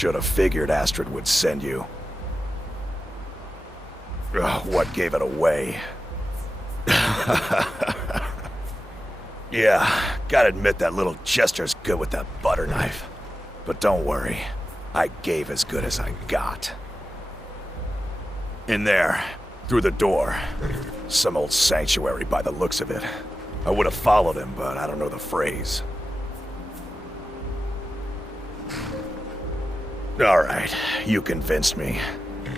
Should have figured Astrid would send you. Ugh, what gave it away? Yeah, gotta admit that little gesture's good with that butter knife. But don't worry, I gave as good as I got. In there, through the door. Some old sanctuary by the looks of it. I would have followed him, but I don't know the phrase. Alright, you convinced me.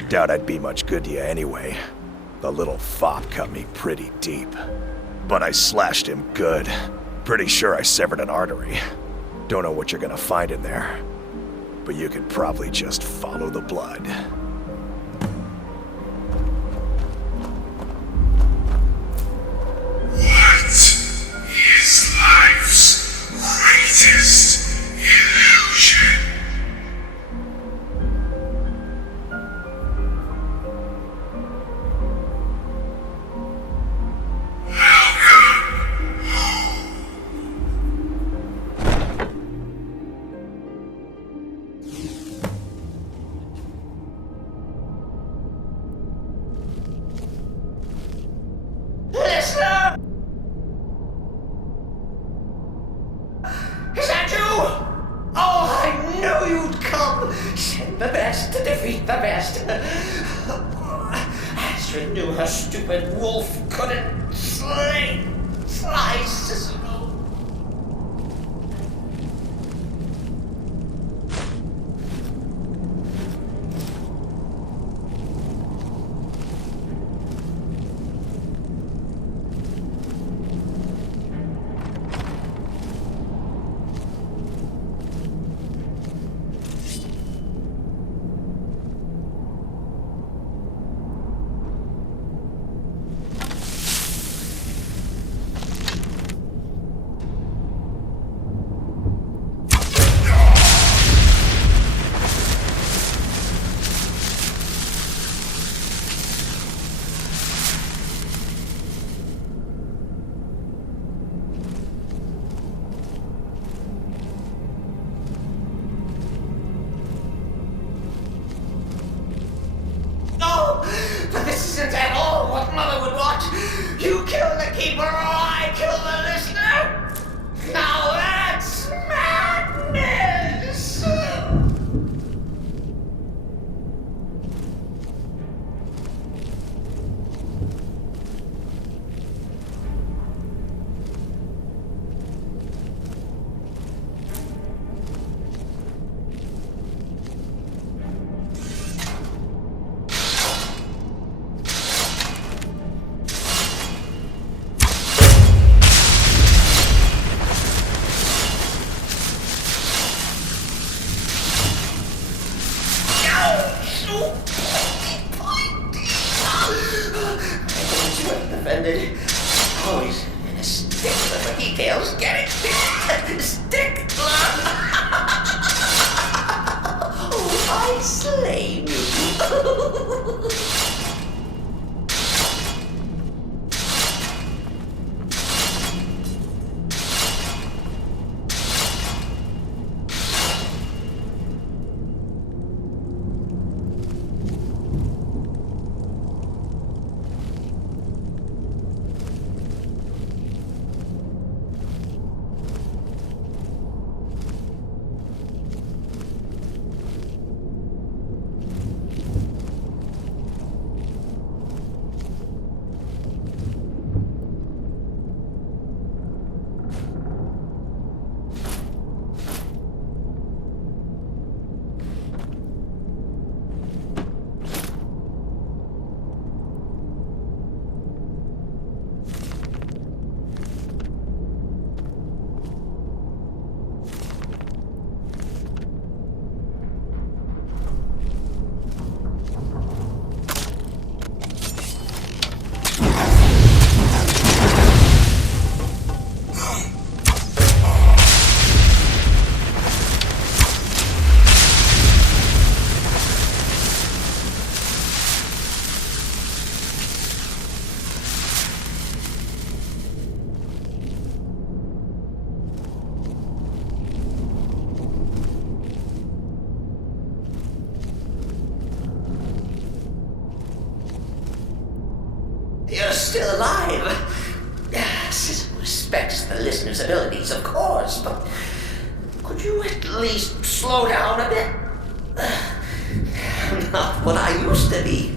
Doubt I'd be much good to you anyway. The little fop cut me pretty deep. But I slashed him good. Pretty sure I severed an artery. Don't know what you're gonna find in there. But you could probably just follow the blood. What is life's greatest illusion? Is that you? Oh, I knew you'd come! Send the best to defeat the best. Astrid knew her stupid wolf couldn't slice Cicero. But this isn't at all what Mother would want. You kill the keeper or I kill the listener. Now that's madness. Offended. Always in a stickler for details. Get it? Stickler. Oh, I slay you. still alive. Citizen respects the listener's abilities, of course, but could you at least slow down a bit? I'm not what I used to be.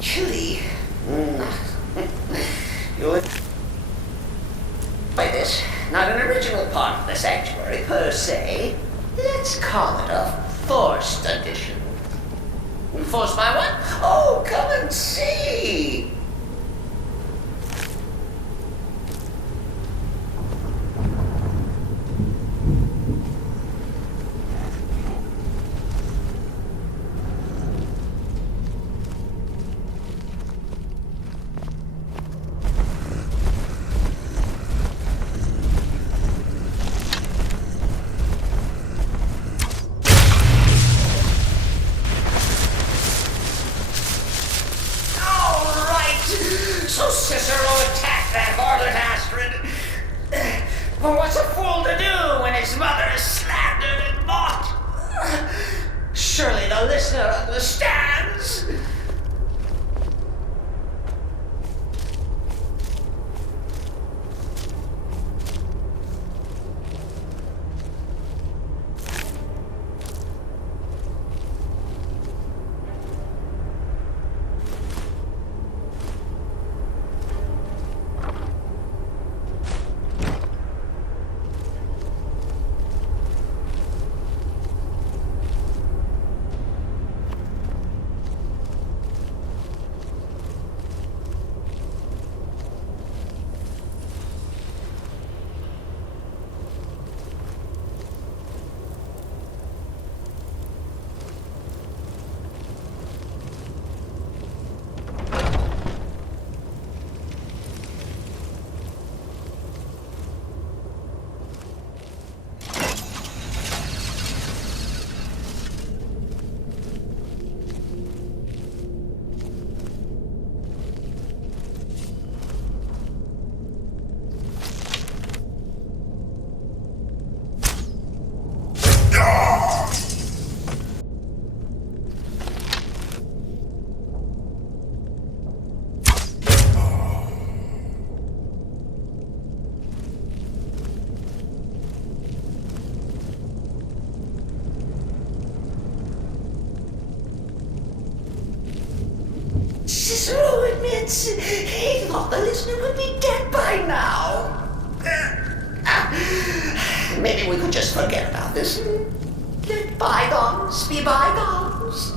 Chilly. You'll enjoy this. Not an original part of the sanctuary per se. Let's call it a forced addition. Forced by what? Oh, come and see. So Cicero attacked that harlot Astrid. But what's a fool to do when his mother is slandered and mocked? Surely the listener understands. Cicero admits he thought the listener would be dead by now. Maybe we could just forget about this and let bygones be bygones.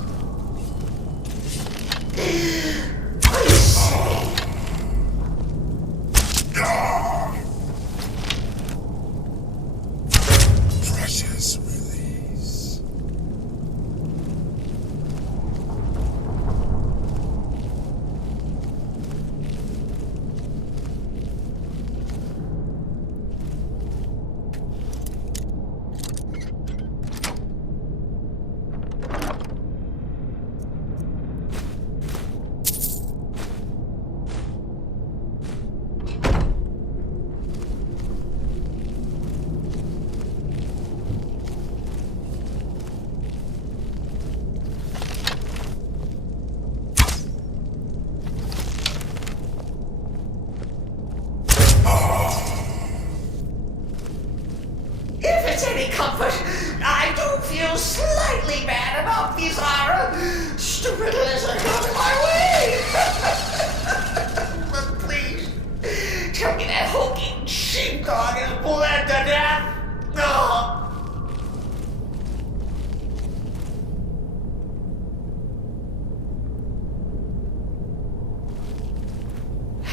What do you say? Precious release. it's any comfort, I do feel slightly bad about Visara. Stupid lizard got in my way. But please, tell me that hulking sheepdog is bled to death. Oh.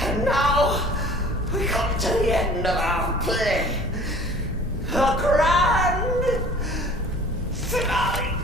And now, we come to the end of our play. The grand finale.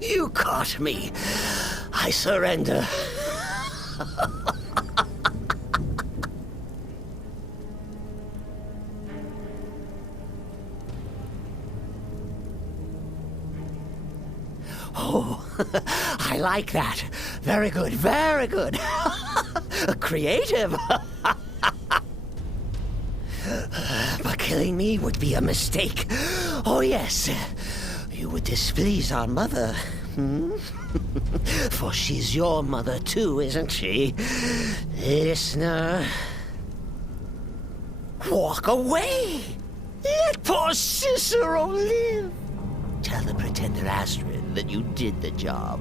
You caught me. I surrender. Oh, I like that. Very good, very good. Creative. But killing me would be a mistake. Oh, yes. You would displease our mother. For she's your mother too, isn't she? Listener. Walk away! Let poor Cicero live! Tell the pretender Astrid that you did the job.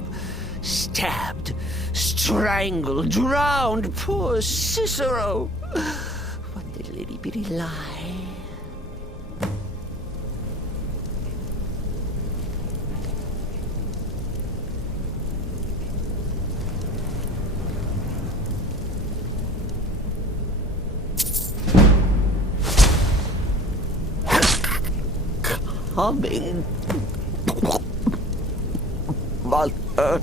Stabbed, strangled, drowned poor Cicero. What little itty-bitty lie. Coming. Mother.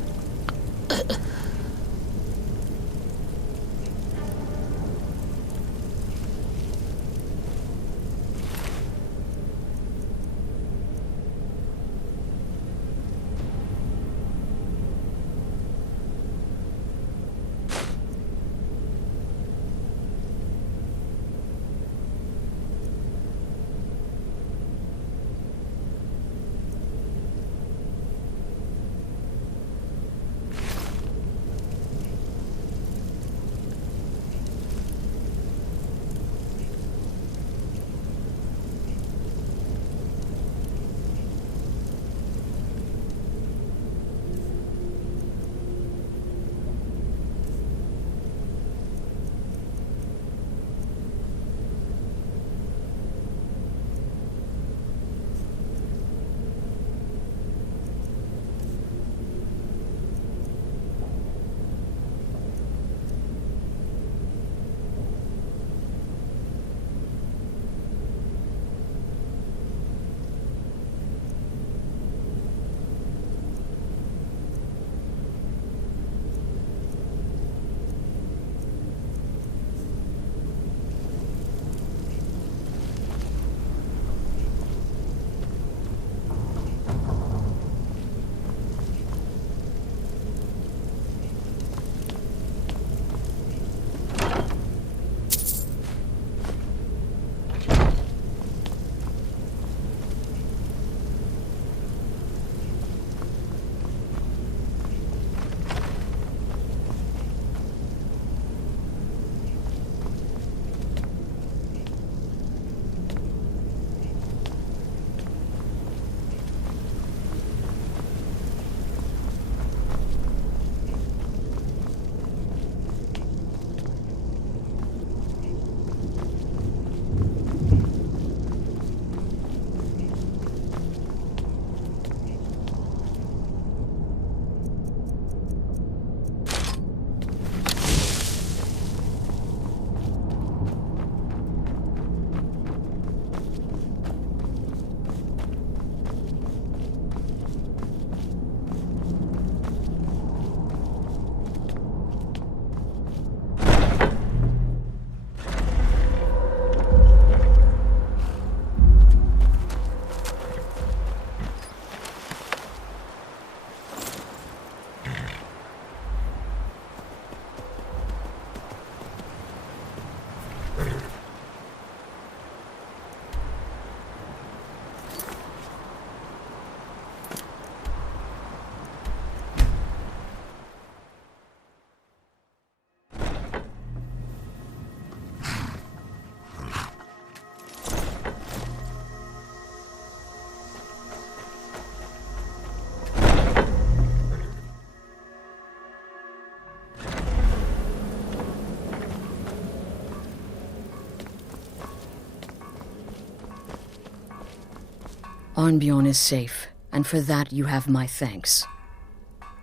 Arnbjorn is safe, and for that you have my thanks.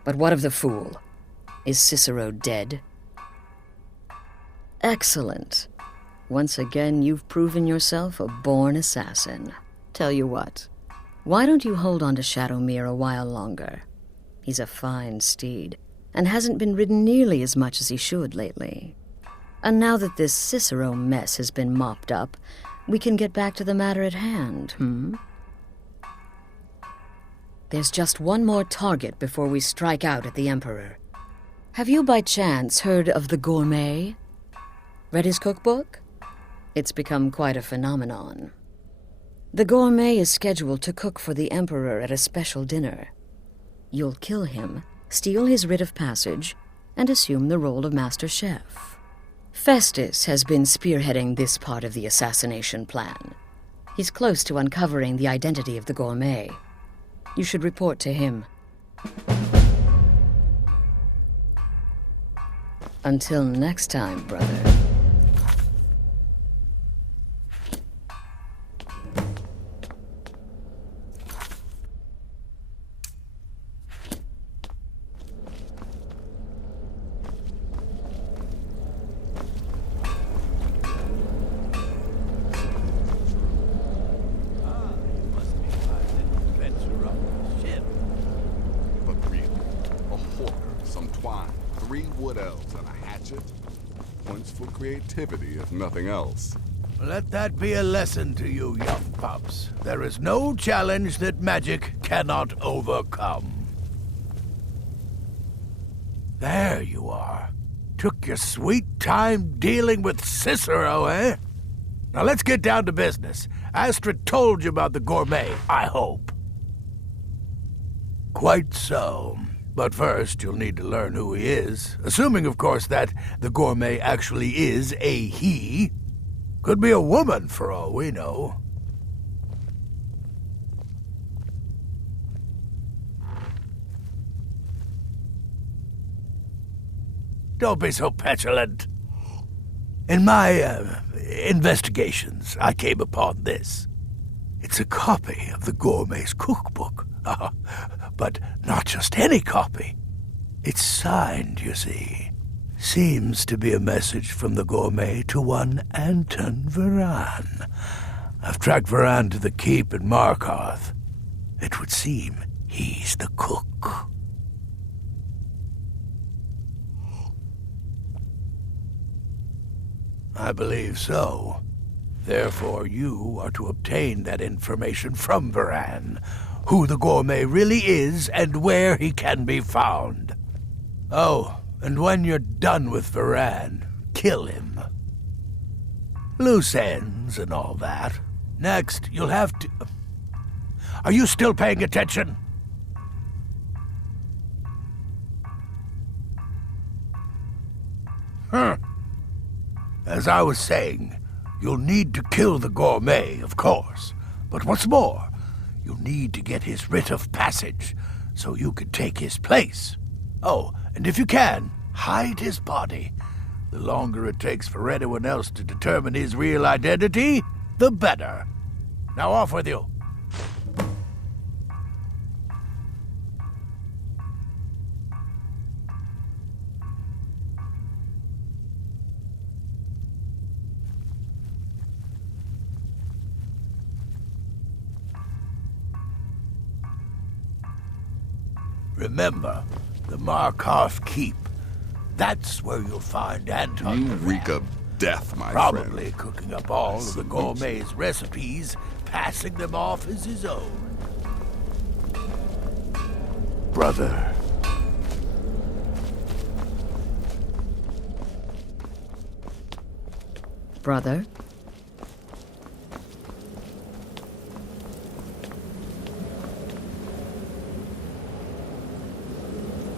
But what of the fool? Is Cicero dead? Excellent. Once again, you've proven yourself a born assassin. Tell you what, why don't you hold on to Shadowmere a while longer? He's a fine steed, and hasn't been ridden nearly as much as he should lately. And now that this Cicero mess has been mopped up, we can get back to the matter at hand, There's just one more target before we strike out at the Emperor. Have you by chance heard of the Gourmet? Read his cookbook? It's become quite a phenomenon. The Gourmet is scheduled to cook for the Emperor at a special dinner. You'll kill him, steal his writ of passage, and assume the role of Master Chef. Festus has been spearheading this part of the assassination plan. He's close to uncovering the identity of the Gourmet. You should report to him. Until next time, brother. Creativity, if nothing else. Let that be a lesson to you, young pups. There is no challenge that magic cannot overcome. There you are. Took your sweet time dealing with Cicero, eh? Now let's get down to business. Astrid told you about the Gourmet, I hope. Quite so. But first, you'll need to learn who he is. Assuming, of course, that the Gourmet actually is a he. Could be a woman, for all we know. Don't be so petulant. In my, investigations, I came upon this. It's a copy of the Gourmet's cookbook. But not just any copy. It's signed, you see. Seems to be a message from the Gourmet to one Anton Varan. I've tracked Varan to the keep in Markarth. It would seem he's the cook. I believe so. Therefore, you are to obtain that information from Varan, who the Gourmet really is and where he can be found. Oh, and when you're done with Varan, kill him. Loose ends and all that. Next, you'll have to... Are you still paying attention? As I was saying, you'll need to kill the Gourmet, of course. But what's more, you'll need to get his writ of passage, so you can take his place. Oh, and if you can, hide his body. The longer it takes for anyone else to determine his real identity, the better. Now off with you. Remember, the Markarth Keep. That's where you'll find Anton. You reek of death, my Probably friend. cooking up all of the Gourmet's recipes, passing them off as his own. Brother. Brother?